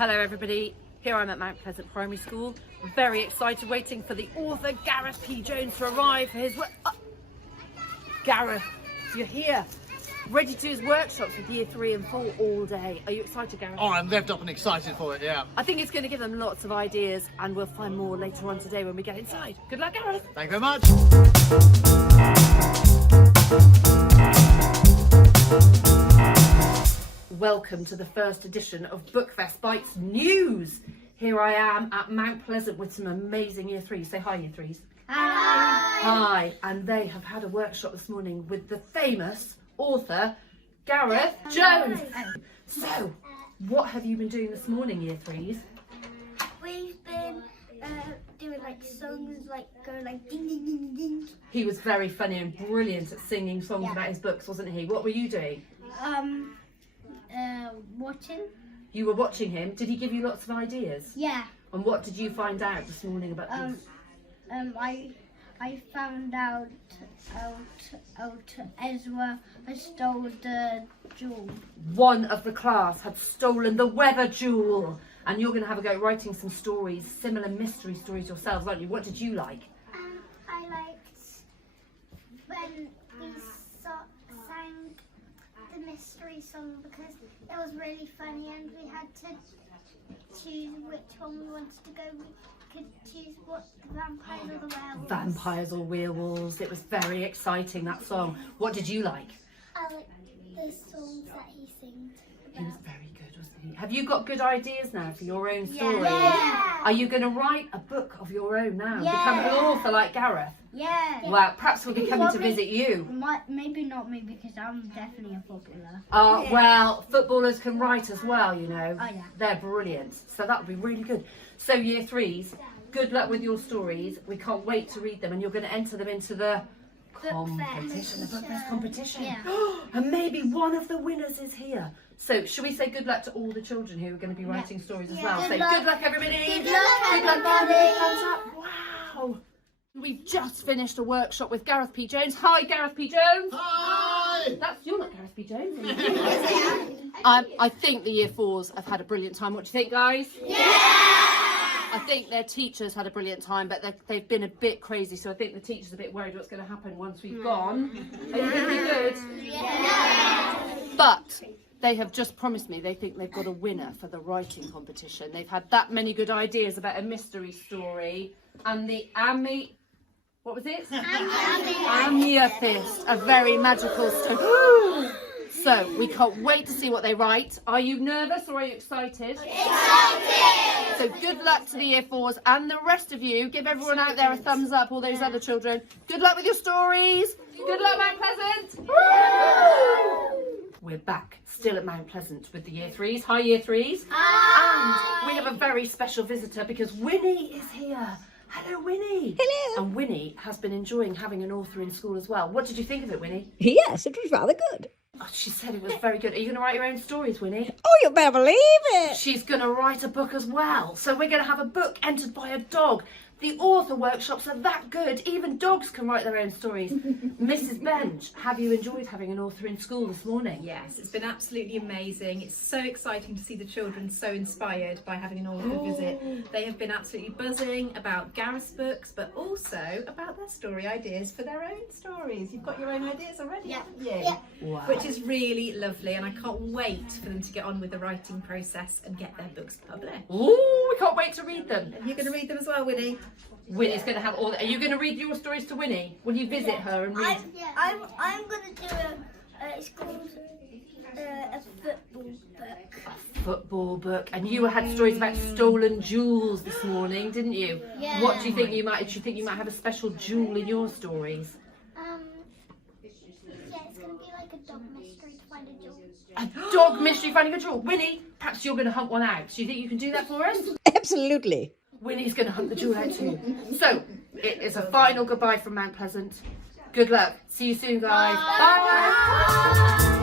Hello everybody, here I'm at Mount Pleasant Primary School. Very excited, waiting for the author Gareth P Jones to arrive for his Gareth, you're here, ready to do his workshops with year 3 and 4 all day. Are you excited, Gareth? Oh, I'm revved up and excited for it, yeah. I think it's going to give them lots of ideas, and we'll find more later on today when we get inside. Good luck, Gareth. Thank you very much. Welcome to the first edition of Bookfest Bites News. Here I am at Mount Pleasant with some amazing year 3s. Say hi, year 3s. Hi. Hi. And they have had a workshop this morning with the famous author Gareth Jones. So, what have you been doing this morning, year 3s? We've been doing like songs, like going like ding ding ding ding. He was very funny and brilliant at singing songs about his books, wasn't he? What were you doing? Watching. You were watching him. Did he give you lots of ideas? Yeah. And what did you find out this morning about these? I found out Ezra has stolen the jewel. One of the class had stolen the weather jewel, and you're going to have a go at writing some stories, similar mystery stories yourselves, aren't you? What did you like? I liked when we sang the mystery song because it was really funny and we had to choose which one we wanted to go. We could choose what the vampires or the werewolves. Vampires or werewolves. It was very exciting, that song. What did you like? I like the songs that he sings. He was very good, wasn't he? Have you got good ideas now for your own stories? Yeah. Are you going to write a book of your own now? Yeah. Become an author like Gareth? Yeah. Well, perhaps we'll be coming to visit you. Maybe not me because I'm definitely a footballer. Well, footballers can write as well, you know. Oh, yeah. They're brilliant. So that would be really good. So year 3s, good luck with your stories. We can't wait to read them, and you're going to enter them into the competition, the Bookfest competition. Yeah. And maybe one of the winners is here. So should we say good luck to all the children who are going to be writing stories as well? Say good luck, everybody. Good luck, everybody. everybody. Thumbs up. Wow. We've just finished a workshop with Gareth P Jones. Hi, Gareth P Jones. Hi! You're not Gareth P Jones, are you? I think the year 4s have had a brilliant time. What do you think, guys? Yeah! I think their teachers had a brilliant time, but they've been a bit crazy, so I think the teachers are a bit worried what's going to happen once we've gone. Are you going to be good? Yeah! But they have just promised me they think they've got a winner for the writing competition. They've had that many good ideas about a mystery story and the what was it? Amethyst, a very magical stone. So we can't wait to see what they write. Are you nervous or are you excited? Excited! So good luck to the year 4s and the rest of you. Give everyone out there a thumbs up, all those other children. Good luck with your stories. Good luck, Mount Pleasant. We're back, still at Mount Pleasant with the year 3s. Hi, year 3s. Hi. And we have a very special visitor because Winnie is here. Hello, Winnie. Hello. And Winnie has been enjoying having an author in school as well. What did you think of it, Winnie? Yes, it was rather good. Oh, she said it was very good. Are you going to write your own stories, Winnie? Oh, you better believe it. She's going to write a book as well. So we're going to have a book entered by a dog. The author workshops are that good. Even dogs can write their own stories. Mrs. Bench, have you enjoyed having an author in school this morning? Yes, it's been absolutely amazing. It's so exciting to see the children so inspired by having an author visit. They have been absolutely buzzing about Gareth's books, but also about their story ideas for their own stories. You've got your own ideas already, haven't you? Yeah. Wow. Which is really lovely, and I can't wait for them to get on with the writing process and get their books published. Ooh, we can't wait to read them. You're going to read them as well, Winnie? Winnie's going to have all. Are you going to read your stories to Winnie? Will you visit her and read? I'm going to do it's called a football book. A football book. And you had stories about stolen jewels this morning, didn't you? Yeah. What do you think you might? Do you think you might have a special jewel in your stories? Yeah, it's going to be like a dog mystery to find a jewel. A dog mystery finding a jewel. Winnie, perhaps you're going to hunt one out. Do you think you can do that for us? Absolutely. Winnie's going to hunt the jewel out too. So, it is a final goodbye from Mount Pleasant. Good luck. See you soon, guys. Bye.